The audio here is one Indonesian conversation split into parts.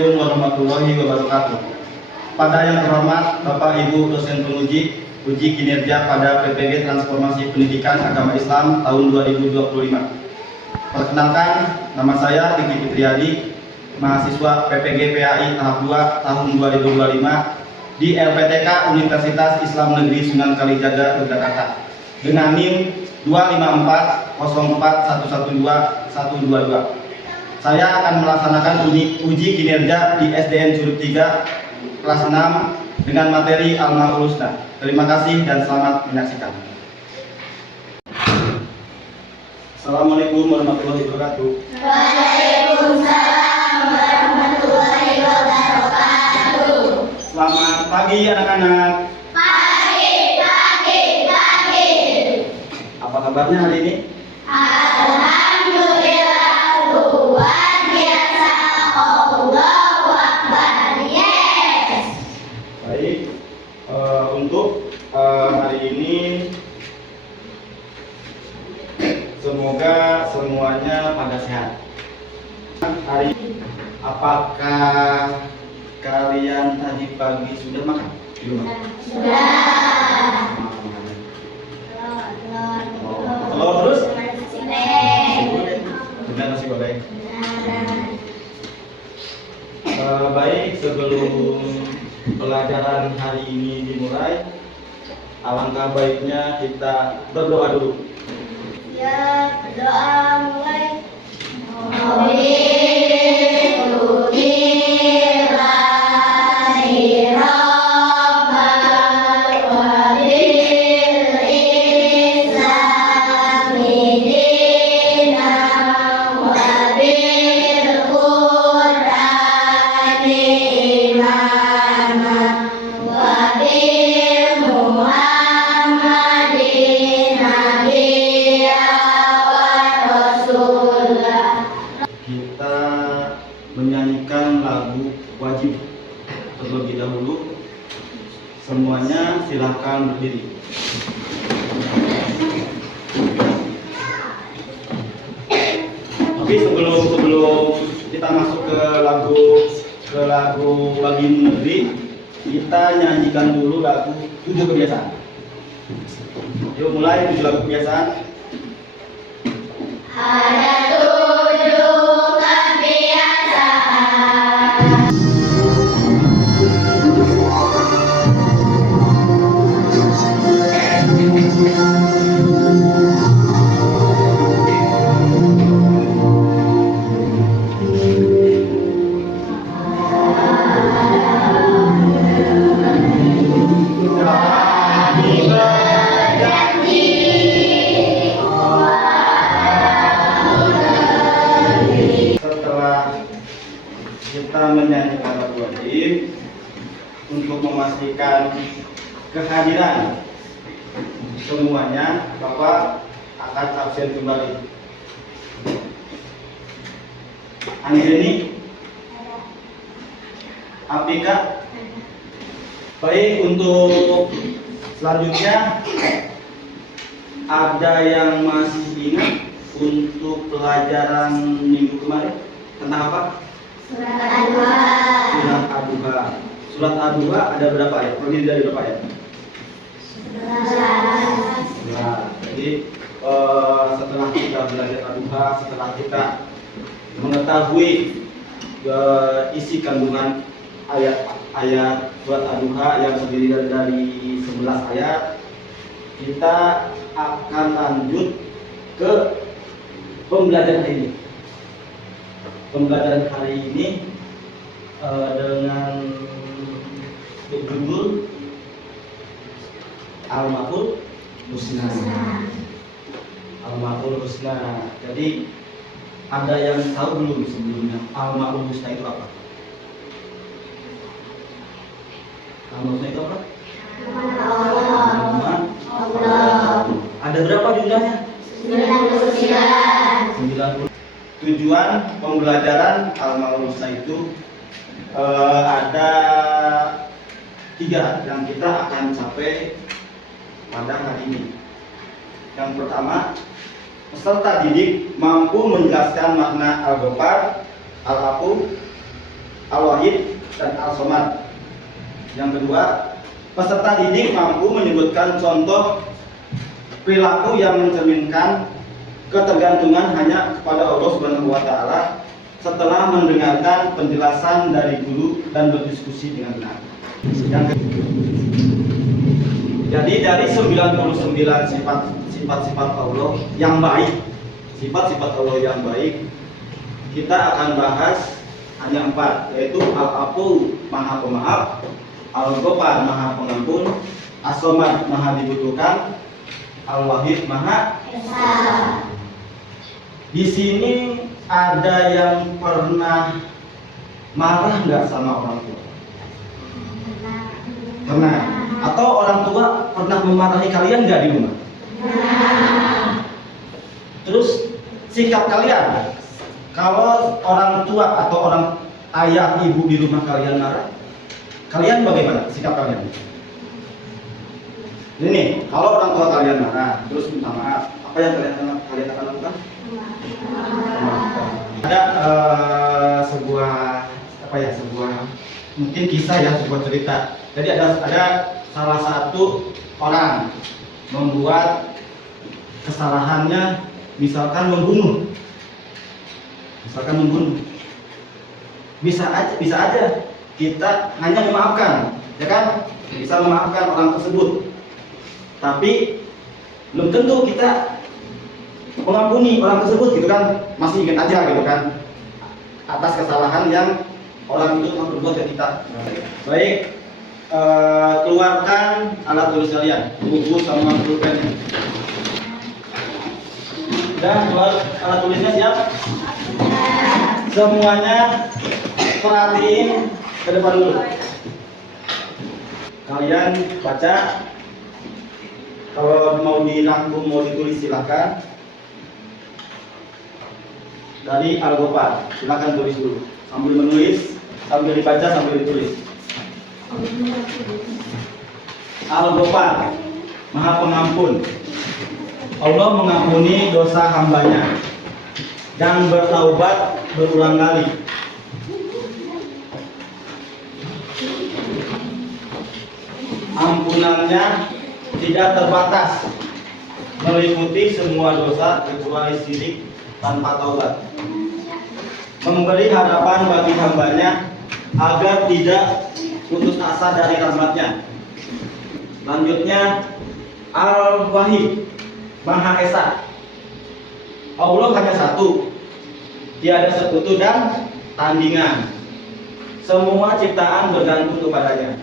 Assalamualaikum warahmatullahi wabarakatuh. Pada yang terhormat Bapak Ibu dosen penguji uji kinerja pada PPG Transformasi Pendidikan Agama Islam tahun 2025. Perkenalkan, nama saya Diki Fitriadi, mahasiswa PPG PAI tahap 2 tahun 2025 di LPTK Universitas Islam Negeri Sunan Kalijaga, Yogyakarta dengan NIM 25404112122. Saya akan melaksanakan uji kinerja di SDN Curug 3 kelas 6 dengan materi Al-Ma'ul Husna. Terima kasih dan selamat menyaksikan. Assalamualaikum warahmatullahi wabarakatuh. Waalaikumsalam warahmatullahi wabarakatuh. Selamat pagi anak-anak. Pagi. Apa kabarnya hari ini? Alhamdulillah, luar biasa. Allahu Akbar. Yes. Baik, untuk hari ini semoga semuanya pada sehat. Hari apakah kalian tadi pagi sudah makan di rumah? Sudah. Telur terus? Sini. Benar nasi goreng. Baik, sebelum pelajaran hari ini dimulai, alangkah baiknya kita berdoa dulu. Ya, berdoa mulai. Kita menyanyikan lagu wajib terlebih dahulu. Semuanya silahkan berdiri. Tapi sebelum kita masuk ke lagu Baginda Negeri, kita nyanyikan dulu lagu 7 kebiasaan. Yuk mulai 7 lagu kebiasaan. Ada 7 kebiasaan. Setelah kita menyanyikan lagu wajib, untuk memastikan kehadiran semuanya, Bapak akan absen kembali. Anjani, Apika. Baik, untuk selanjutnya ada yang masih ingat untuk pelajaran minggu kemarin tentang apa? Surat Ad-Duha. Surat Ad-Duha. Surat Ad-Duha ada berapa ayat? Terdiri dari berapa ayat? Nah, jadi setelah kita belajar Ad-Duha, setelah kita mengetahui isi kandungan ayat surat Ad-Duha yang terdiri dari 11 ayat, kita akan lanjut ke pembelajaran hari ini. Pembelajaran hari ini dengan berjudul Al-Ma'ul Husna. Al-Ma'ul Husna. Jadi ada yang tahu belum sebelumnya Al-Ma'ul Husna itu apa? Al-Ma'ul Husna itu apa? Allah. Ada berapa jumlahnya? 99. 90. Tujuan pembelajaran Al-Ma'ul Husna itu ada 3 yang kita akan capai pada hari ini. Yang pertama, peserta didik mampu menjelaskan makna Al-Ghafar, Al-Afu, Al-Wahid, dan Al-Somad. Yang kedua, peserta didik mampu menyebutkan contoh perilaku yang mencerminkan ketergantungan hanya kepada Allah Subhanahu wa taala setelah mendengarkan penjelasan dari guru dan berdiskusi dengan benar. Jadi dari 99 sifat-sifat Allah yang baik, sifat-sifat Allah yang baik, kita akan bahas hanya 4, yaitu Al-Afu, Maha Pemaaf, Al-Ghafar, Maha Pengampun, As-Somad, Maha Dibutuhkan, Al-Wahid, Maha Esa. Di sini ada yang pernah marah nggak sama orang tua? Pernah. Atau orang tua pernah memarahi kalian nggak di rumah? Terus sikap kalian kalau orang tua atau orang ayah ibu di rumah kalian marah, kalian bagaimana sikap kalian? Ini kalau orang tua kalian marah terus minta maaf, apa yang kalian akan lakukan? Ada sebuah mungkin kisah ya, sebuah cerita. Jadi ada salah satu orang membuat kesalahannya, misalkan membunuh. Bisa aja kita hanya memaafkan, ya kan? Bisa memaafkan orang tersebut. Tapi belum tentu kita mengampuni orang tersebut, gitu kan? Masih ingat aja, gitu kan? Atas kesalahan yang orang itu telah berbuat ke kita. Baik, keluarkan alat tulis kalian, buku sama pulpen. Dan keluar alat tulisnya, siap? Semuanya perhatiin ke depan dulu. Kalian baca. Kalau mau dirangkum, mau ditulis silakan. Dari Al-Ghafar, silakan tulis dulu. Sambil menulis, sambil dibaca, sambil ditulis. Al-Ghafar, Maha Pengampun. Allah mengampuni dosa hambanya dan bertaubat berulang kali. Ampunannya tidak terbatas, meliputi semua dosa kecuali syirik tanpa taubat. Memberi harapan bagi hambanya agar tidak putus asa dari rahmatnya. Selanjutnya, Al-Wahid, Maha Esa. Allah hanya satu, tiada sekutu dan tandingan. Semua ciptaan bergantung kepadanya.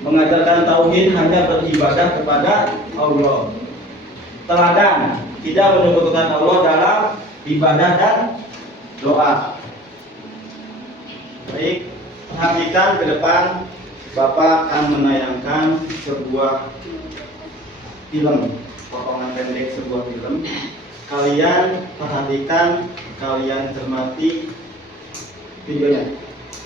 Mengajarkan tauhid, hanya beribadah kepada Allah. Teladan, tidak menyekutukan Allah dalam ibadah dan doa. Baik, perhatikan ke depan. Bapak akan menayangkan sebuah film, potongan pendek sebuah film. Kalian perhatikan, kalian cermati videonya.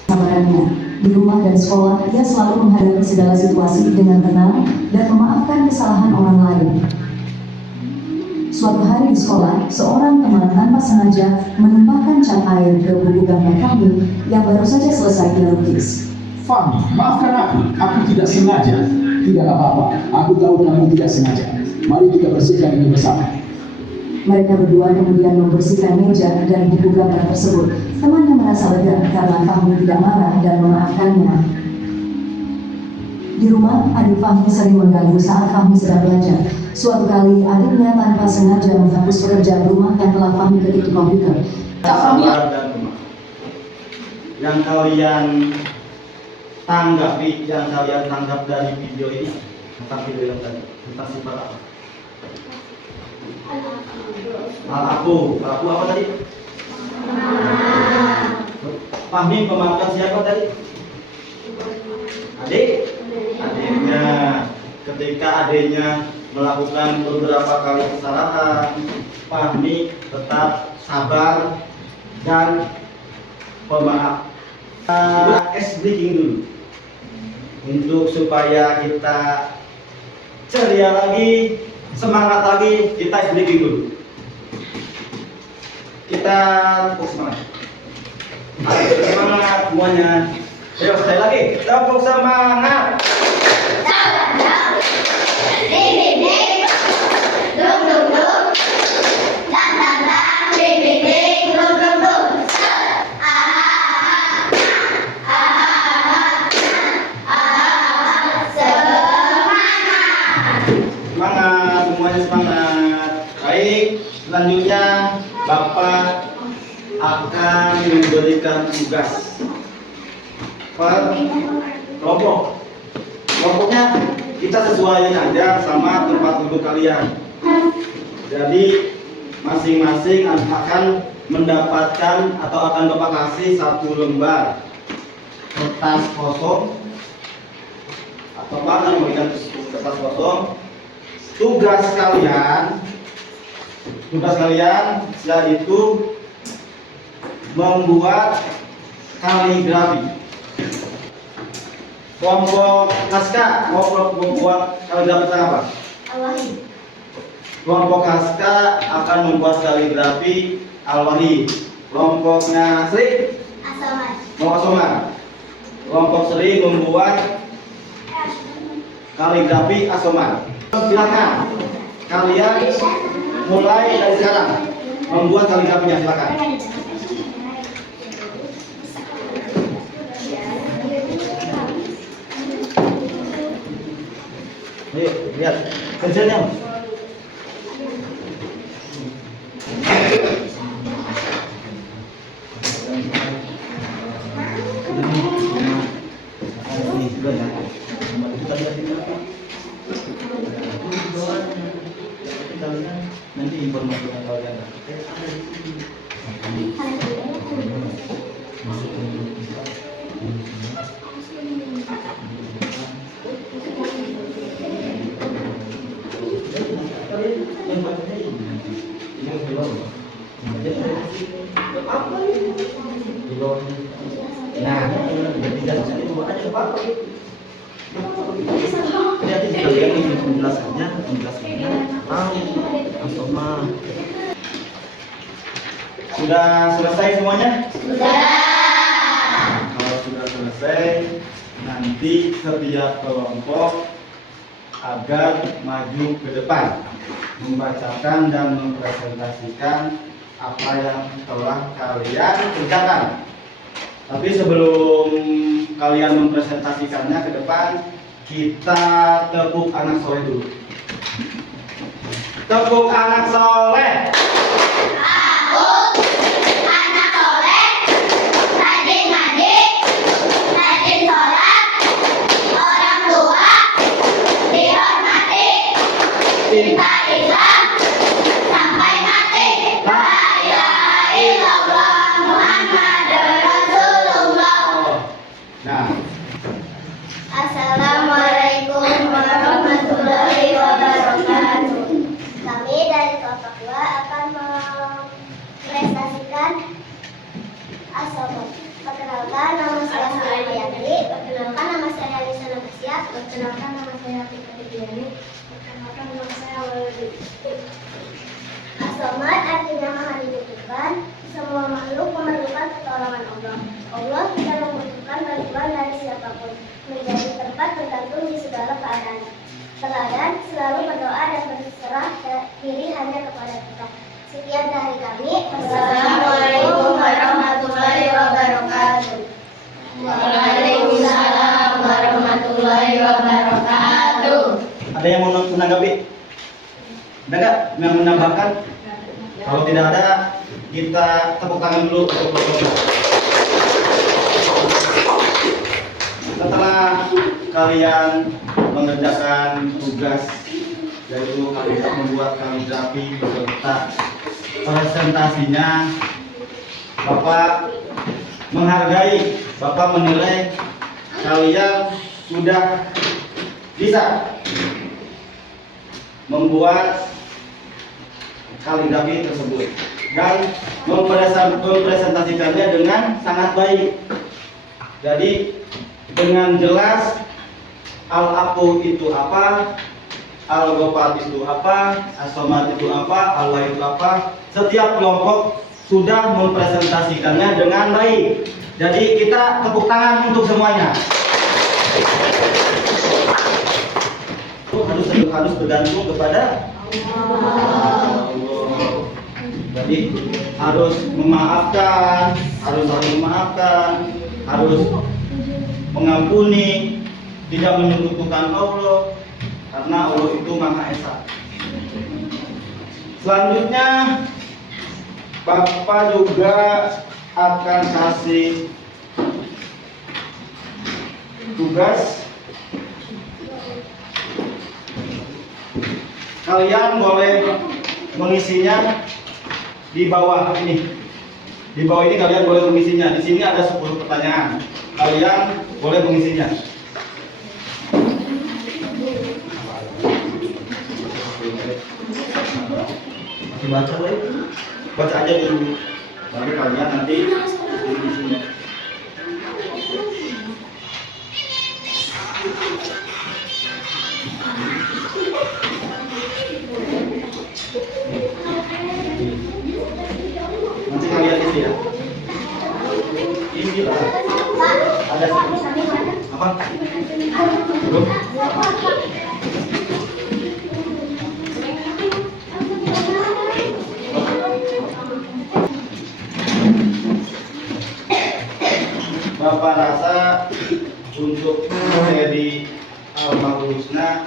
Kesabarannya di rumah dan sekolah, ia selalu menghadapi segala situasi dengan tenang dan memaafkan kesalahan orang lain. Suatu hari di sekolah, seorang teman tanpa sengaja menumpahkan cat air ke buku gambar kami yang baru saja selesai dilukis. Fahmi, maafkan aku tidak sengaja. Tidak apa-apa, aku tahu kamu tidak sengaja. Mari kita bersihkan ini bersama. Mereka berdua kemudian membersihkan meja dan buku gambar tersebut. Temannya merasa lega karena Fahmi tidak marah dan memaafkannya. Di rumah, adik Fahmi sering mengganggu saat Fahmi sedang belajar. Suatu kali, adiknya tanpa sengaja menghapus pekerjaan rumah yang telah Fahmi ketik di komputer. Sabar dan rumah. Yang kalian tanggapi, yang kalian tangkap dari video ini, tentang video yang tadi, tentang sifat apa? Al-Afu apa tadi? Fahmi memaafkan siapa tadi? Adiknya. Ketika adiknya melakukan beberapa kali kesalahan, Fahmi tetap sabar dan pemaaf. Ice breaking dulu untuk supaya kita ceria lagi, semangat lagi. Kita ice breaking dulu. Kita semangat. Semangat semuanya. Ayo sekali lagi, tepuk semangat. Ding ding ding, dung dung dung, dang dang dang, ding ding ding, dung dung dung. Semangat, semuanya semangat. Baik, selanjutnya Bapak akan memberikan tugas per kelompok. Kelompoknya kita sesuaikan aja sama tempat duduk kalian. Jadi masing-masing akan mendapatkan atau akan Bapak kasih satu lembar kertas kosong atau Bapak memberikan kertas kosong. Tugas kalian yaitu membuat kaligrafi. Kelompok Haska mau membuat kaligrafi apa? Al-Wahid. Kelompok Haska akan membuat kaligrafi Al-Wahid. Kelompoknya Sri As-Samad. mau As-Samad. Kelompok Sri membuat kaligrafi As-Samad. Silakan kalian mulai dari sekarang membuat kaligrafinya, silakan. Ayo lihat kerjanya. Nanti informasi yang kalian nah, jadi jangan itu buat aja apa-apa. Nanti kalian ini penjelasannya sudah selesai semuanya? Sudah. Kalau sudah selesai, nanti setiap kelompok agar maju ke depan membacakan dan mempresentasikan apa yang telah kalian kerjakan. Tapi sebelum kalian mempresentasikannya ke depan, kita tepuk anak soleh dulu. Tepuk anak soleh. Aku anak soleh, rajin ngaji, rajin sholat, orang tua dihormati, cinta Islam sampai mati. La ilaha illallah Muhammadur Rasulullah. Nah, Assalamualaikum warahmatullahi wabarakatuh. Kami dari kelompok 2 akan mempresentasikan As-Samad. Perkenalkan, nama saya Salma Yandri. Perkenalkan, nama saya Alisa Nabasya. Perkenalkan, nama saya Tika Tidiani. Perkenalkan, nama saya Walidi. As-Samad artinya Maha dibutuhkan. Semua makhluk memerlukan pertolongan Allah. Allah tidak membutuhkan bantuan dari siapapun. Menjadi tempat bergantung di segala keadaan. Terkadang selalu berdoa dan berserah diri hanya kepada kita. Sekian dari kami. Assalamualaikum warahmatullahi wabarakatuh. Waalaikumsalam warahmatullahi wabarakatuh. ada yang mau menanggapi? Ada nggak yang menambahkan? Kalau tidak ada, kita tepuk tangan dulu untuk berdoa. Setelah kalian mengerjakan tugas, yaitu kalian membuat kaligrafi beserta presentasinya, Bapak menghargai, Bapak menilai kalian sudah bisa membuat kaligrafi tersebut dan mempresentasikannya dengan sangat baik. Jadi dengan jelas Al-Aqu itu apa, Al-Ghafar itu apa, As-Samad itu apa, Allah itu apa. Setiap kelompok sudah mempresentasikannya dengan baik. Jadi kita tepuk tangan untuk semuanya. Harus bergantung kepada Allah. Jadi harus memaafkan, harus saling memaafkan, harus mengampuni, tidak menyekutukan Allah, karena Allah itu Maha Esa. Selanjutnya, Bapak juga akan kasih tugas. Kalian boleh mengisinya di bawah ini. Di bawah ini kalian boleh mengisinya. Di sini ada 10 pertanyaan. Kalian boleh mengisinya. Masih baca, boleh? Baca aja dulu. Baru kalian nanti mengisinya. Nanti kalian isi ya. Isi lah. Ada apa? Belum? Bapak rasa untuk materi Al-Maul Husna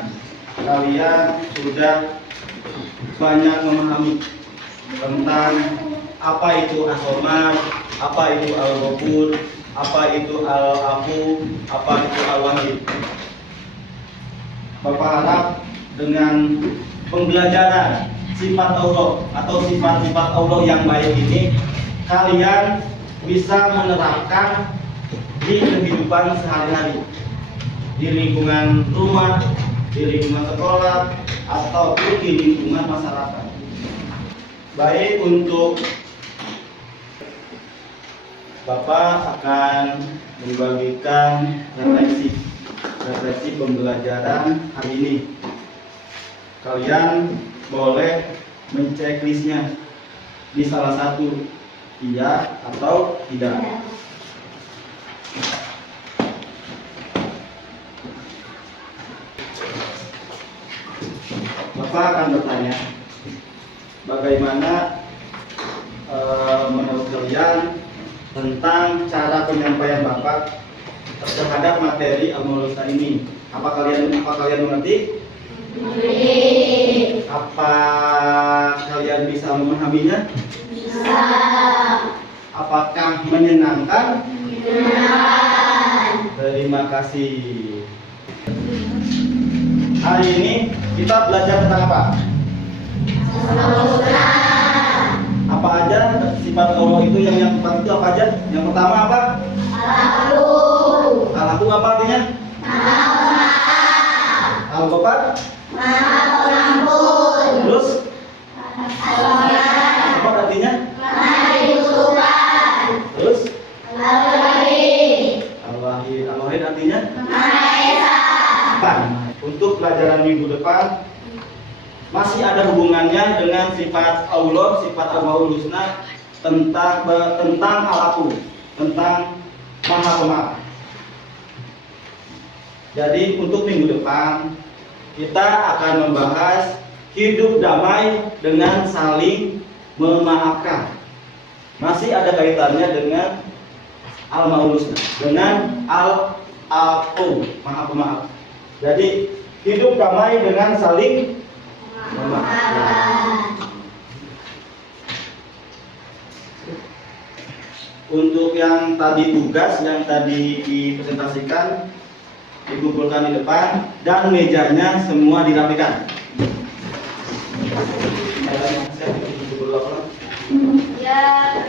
kalian sudah banyak memahami tentang apa itu As-Somad, apa itu Al-Ghafur, apa itu Al-Afu, apa itu Al-Wahid. Bapak harap dengan pembelajaran sifat Allah atau sifat-sifat Allah yang baik ini, kalian bisa menerapkan di kehidupan sehari-hari, di lingkungan rumah, di lingkungan sekolah, ataupun di lingkungan masyarakat. Baik, untuk Bapak akan membagikan refleksi pembelajaran hari ini. Kalian boleh menceklisnya di salah satu, iya atau tidak. Bapak akan bertanya, bagaimana menurut kalian tentang cara penyampaian Bapak terhadap materi Al-Maul Husna ini? Apa kalian mengerti? Apa kalian bisa memahaminya? Bisa. Apakah menyenangkan? Menyenangkan. Terima kasih. Hari ini kita belajar tentang apa? Apa aja sifat Allah itu? Yang empat itu apa aja? Yang pertama apa? Al-Afu apa artinya? Al-Ghafur? Terus? Apa artinya? Terus? Al-Wahid artinya? Untuk pelajaran minggu depan masih ada hubungannya dengan sifat Allah, sifat Al-Maul Husna, tentang Al-Afu, tentang Maha Pemaaf. Jadi untuk minggu depan kita akan membahas hidup damai dengan saling memaafkan. Masih ada kaitannya dengan Al-Maul Husna, dengan Al-Afu, Maha Pemaaf. Jadi hidup damai dengan saling memaafkan. Untuk yang tadi tugas yang tadi dipresentasikan, dikumpulkan di depan dan mejanya semua dirapikan. Ya.